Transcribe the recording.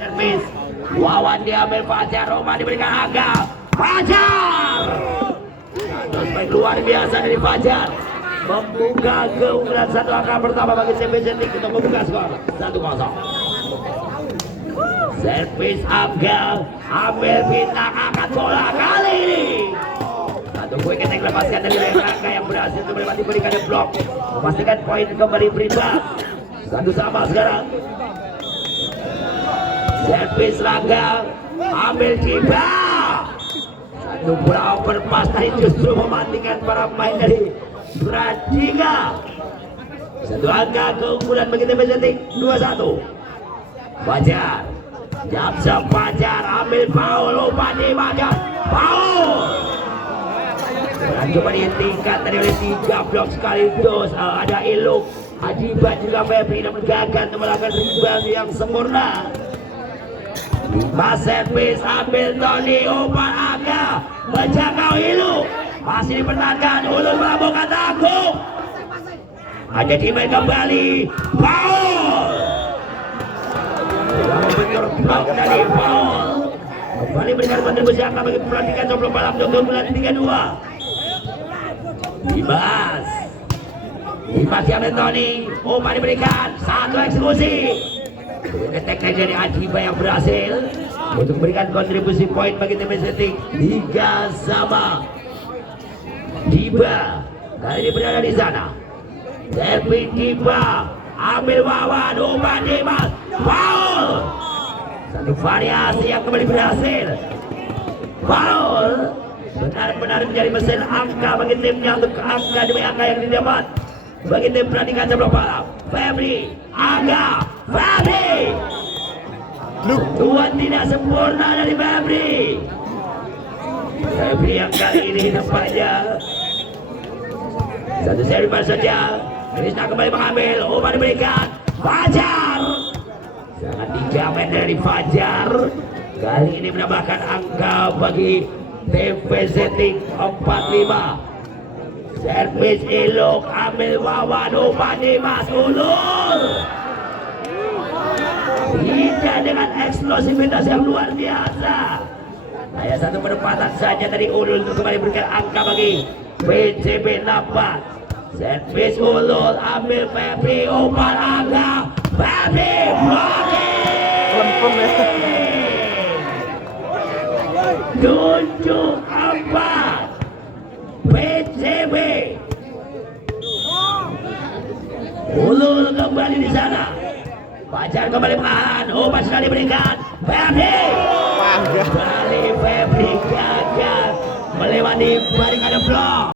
servis. Wawan diambil Fajar, Roma diberikan Aga. Fajar. Terus baik luar biasa dari Fajar. Membuka keunggulan satu angka pertama bagi CP Jetik untuk membuka skor 1-0. Servis Abgal, ambil bintang, angkat bola kali ini. Satu quick attack lepaskan dari Rangga yang berhasil kembali diberikan di blok, memastikan poin kembali berimbang. 1-1 sekarang. Servis Rangga, ambil Ciba. Satu bola overpass tadi justru mematikan para pemain dari Pradika. Satu angka keunggulan bagi TP Jetik 2-1. Fajar, Japsa Fajar ambil foul, umpan di Fajar, foul. Dan coba dihentikan tadi oleh 3 blok sekaligus. Ada Iluk, Ajibat juga Febri, namun gagal melakukan rebound yang sempurna. Servis ambil Tony, umpan Aga, menjangkau Iluk, masih dipertahankan, ulur melabuhkan Agung. Ada Cibai kembali, foul. Membentur blok dari foul. Kembali berikan kontribusi angka bagi perhatikan sebelum balap untuk keunggulan 3-2. Dimas ambil Tony, umpan diberikan, satu eksekusi. Ketek dari Ajiba yang berhasil untuk memberikan kontribusi poin bagi TP Jetik 3-3. Diba kali ini berada di sana. Devin Diba ambil Wawan, umpan Dimas, foul. Satu variasi yang kembali berhasil. Foul benar-benar menjadi mesin angka bagi timnya untuk angka demi angka yang didapat bagi tim Pradika sebelum balap. Febri, Aga, Febri. Tuan tidak sempurna dari Febri. Febri yang kali ini nampaknya satu seri saja. Krishna kembali mengambil, umpan diberikan Fajar. Sangat dijamin dari Fajar. Kali ini menambahkan angka bagi TP Jetik 4-5. Servis Iluk, ambil Wawan, umpan Dimas, ulur. Tidak dengan eksplosivitas yang luar biasa. Hanya satu penempatan saja tadi ulur untuk kembali berikan angka bagi PCB Nampak. Servis ulur, ambil Febri, umpan Aga, Febri, blocking. 7-4 PCB. Ulur kembali di sana. Fajar kembali menahan, umpan sudah diberikan Febri. Kembali Febri gagal melewati baring ada blok.